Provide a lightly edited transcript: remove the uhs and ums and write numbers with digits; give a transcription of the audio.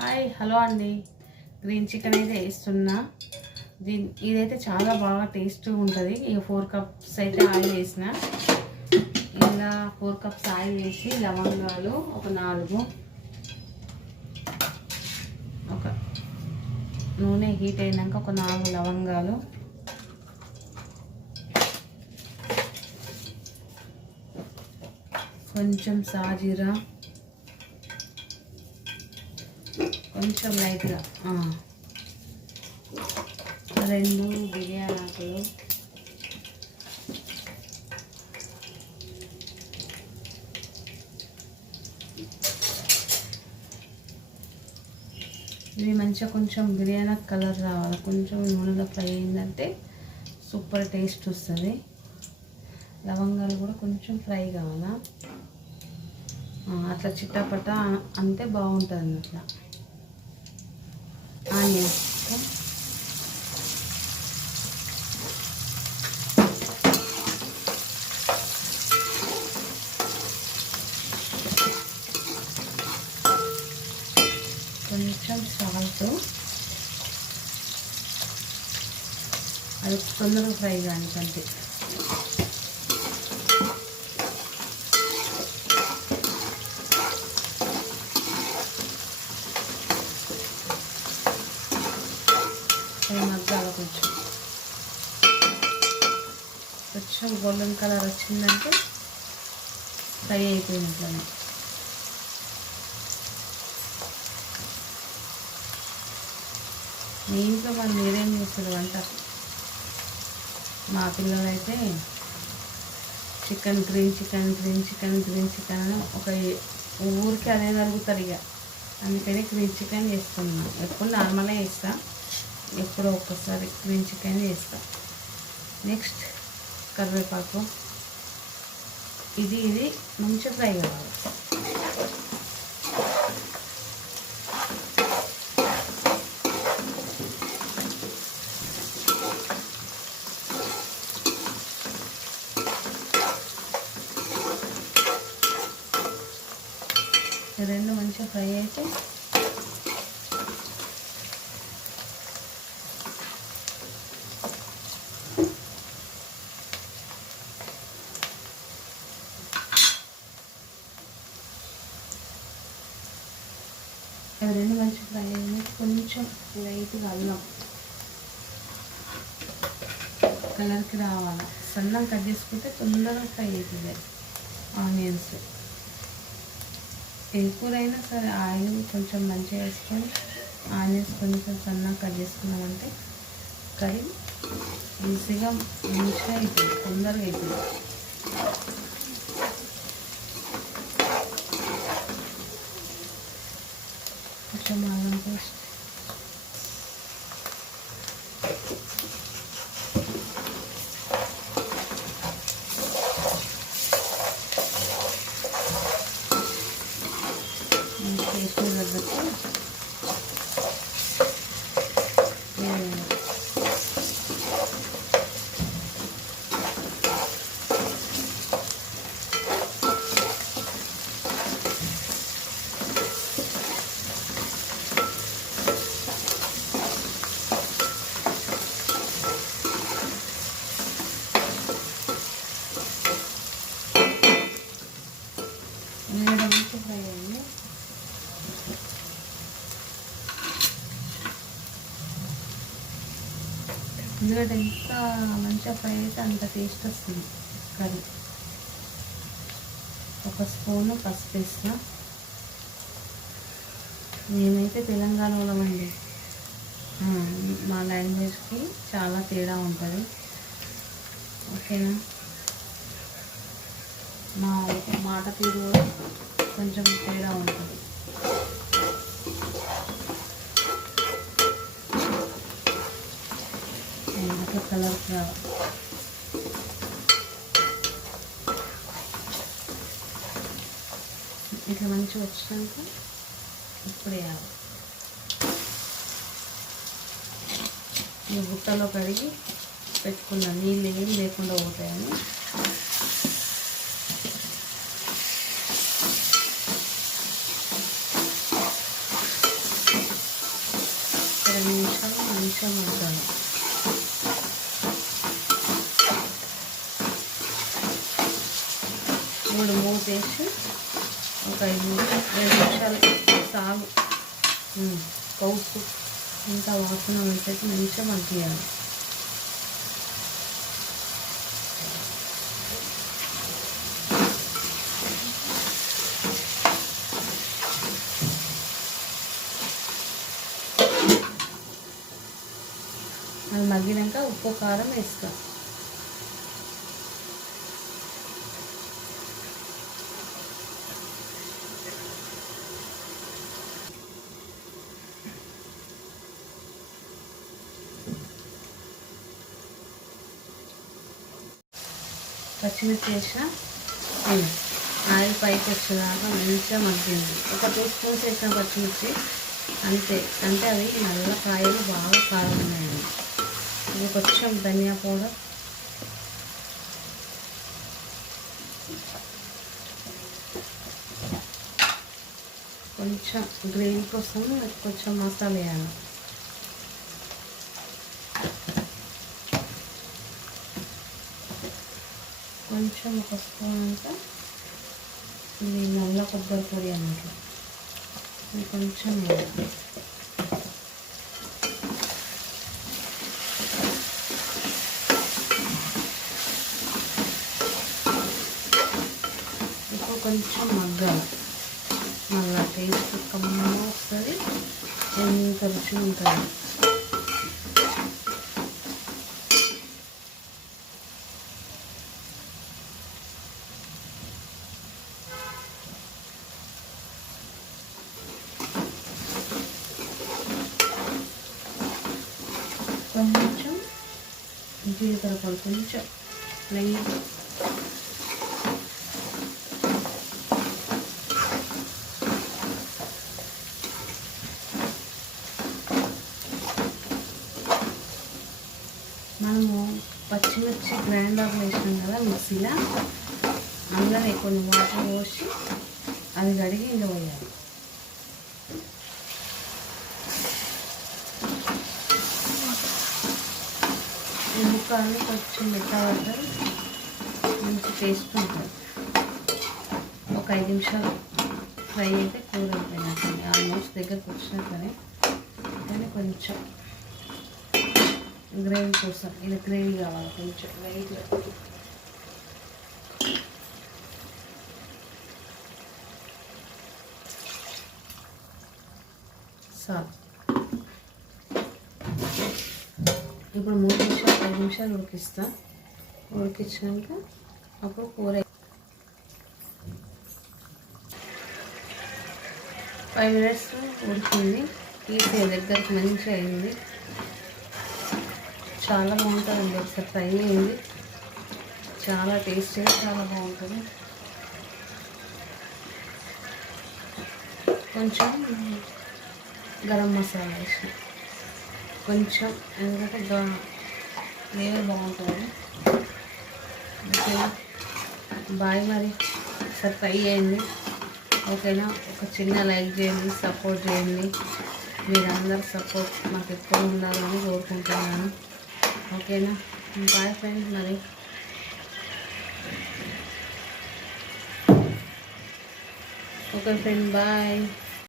Hi hello అండి. Green chicken అయితే వేస్తున్నా. ఇదైతే చాలా బాగా టేస్ట్ ఉంటుంది. ఇక 4 కప్స్ అయితే ఆయిల్ వేసిన. ఇలా 4 కప్స్ ఆయిల్ వేసి లవంగాలు ఒక 4, ఒక నూనె హీట్ అయినాక ఒక 4 లవంగాలు, కొంచెం సాజీరా, కొంచెం లైట్గా 2 బిర్యానీ ఆకులు, ఇవి మంచిగా కొంచెం బిర్యానీ కలర్ రావాలి. కొంచెం నూనెలో ఫ్రై అయిందంటే సూపర్ టేస్ట్ వస్తుంది. లవంగాలు కూడా కొంచెం ఫ్రై కావాలా, అట్లా చిట్టపట్ట అంతే బాగుంటుంది. అట్లా ఆనియన్స్ కొంచెం సాల్ట్, అది తొందరగా ఫ్రై కానీ కంటే మగ్గాల కొంచెం గోల్డెన్ కలర్ వచ్చిందంటే ఫ్రై అయిపోయినట్లనే. మీ ఇంట్లో మరి మీరేం చేస్తారు వంట? మా పిల్లలు అయితే గ్రీన్ చికెన్ ఒక ఊరికి అదే జరుగుతారు. ఇక అందుకని గ్రీన్ చికెన్ చేస్తున్నాను. ఎప్పుడు నార్మల్గా చేస్తా, ఎప్పుడో ఒక్కసారి గ్రీన్ చికెన్ చేస్తా. నెక్స్ట్ కరివేపాకు, ఇది మంచిగా ఫ్రై కావాలి. రెండు మంచిగా ఫ్రై అయితే రెండు మంచిగా ఫ్రై అయ్యి కొంచెం లైట్గా అల్లం కలర్కి రావాలి. సన్నం కట్ చేసుకుంటే తొందరగా ఫ్రై అవుతుంది. ఆనియన్స్ ఏ కూరైనా సరే ఆయిల్ కొంచెం మంచిగా వేసుకొని ఆనియన్స్ కొంచెం సన్నగా కట్ చేసుకున్నామంటే కర్రీ ఈజీగా మంచిగా అవుతుంది, తొందరగా అవుతుంది. కొంచెం అల్లం పేస్ట్, టేస్ట్ తగ్గట్టు ఫ్రై అయ్యింది. ఎందుకంటే ఎంత మంచిగా ఫ్రై అయితే అంత టేస్ట్ వస్తుంది కర్రీ. ఒక స్పూను పసుపు వేసిన. మేమైతే తెలంగాణ వాళ్ళమండి. మా లాంగ్వేజ్కి చాలా తేడా ఉంటుంది. ఓకేనా? మా మాట తీరు కొంచెం తేడా ఉంటుంది. అట్లా కలర్ రావాలి. ఇట్లా మంచిగా వచ్చినాక ఇప్పుడు వేయాలి. ఈ బుట్టలో కడిగి పెట్టుకున్న నీళ్ళు ఏం లేకుండా పోతాయని 2 నిమిషాలు మంచిగా మగ్గాలి. మూతేసి ఒక 2 నిమిషాలు సాగు కౌసు ఇంకా వాసన వచ్చేసి మంచిగా మగ్గియాలి. అది మగ్గినాక ఉప్పు కారం వేస్తాం. పచ్చిమిర్చి వేసిన ఆయిల్ పైకి వచ్చేదాకా మంచిగా మగ్గింది. ఒక 2 స్పూన్స్ వేసిన పచ్చిమిర్చి అంతే. అంటే అవి నల్ల కాయలు బాగా కారం ఉన్నాయండి. ఇది కొంచెం ధనియా పౌడర్, కొంచెం గ్రేవీ కోసం కొంచెం మసాలా వేయాలి. కొంచెం ఒక స్పూన్ అంతా ఇది నల్ల కొబ్బరి పొడి అన్నట్లు ఇది కొంచెం వేయాలి. ఇప్పుడు కొంచెం మగ్గాలి. మళ్ళీ టేస్ట్ కమ్మగా వస్తుంది, ఎంత రుచి ఉంటుంది. కొంచెం జీలకర్ర పొడి, కొంచెం నెయ్యి, మనము పచ్చిమిర్చి గ్రైండర్ వేసినాం కదా మిక్సీలో, అందులోనే కొన్ని వాటర్ పోసి అది కడిగి ఇంట్లో పోయాలి. ఈ ముక్కలు కొంచెం మెత్తబడతారు, మంచి టేస్ట్ ఉంటుంది. ఒక 5 నిమిషాలు ఫ్రై అయితే కూర అయిపోయినట్టుంది. ఆల్మోస్ట్ దగ్గరకు వచ్చినట్లనే. కానీ కొంచెం గ్రేవీ కోసం, ఇది గ్రేవీ కావాలి కొంచెం లైట్గా. సార్ ఇప్పుడు 3 నిమిషాలు 5 నిమిషాలు ఉడికిస్తా. ఉడికించాక అప్పుడు కూర 5 మినిట్స్ ఉడికింది. తీసే దగ్గరికి మంచిగా అయింది. చాలా బాగుంటుందండి. ఒకసారి ఫ్రై అయింది, చాలా టేస్టీగా చాలా బాగుంటుంది. కొంచెం గరం మసాలా వేసిన కొంచెం, ఎందుకంటే ఫ్లేవర్ బాగుంటుంది. ఓకేనా బాయ్. మరి ఒకసారి ఫ్రై అయింది. ఓకేనా, ఒక చిన్న లైక్ చేయండి, సపోర్ట్ చేయండి. మీరందరూ సపోర్ట్ మాకు ఎక్కువ ఉండాలని కోరుకుంటున్నాను. ఓకేనా బాయ్ ఫ్రెండ్స్. మరి ఓకే ఫ్రెండ్ బాయ్.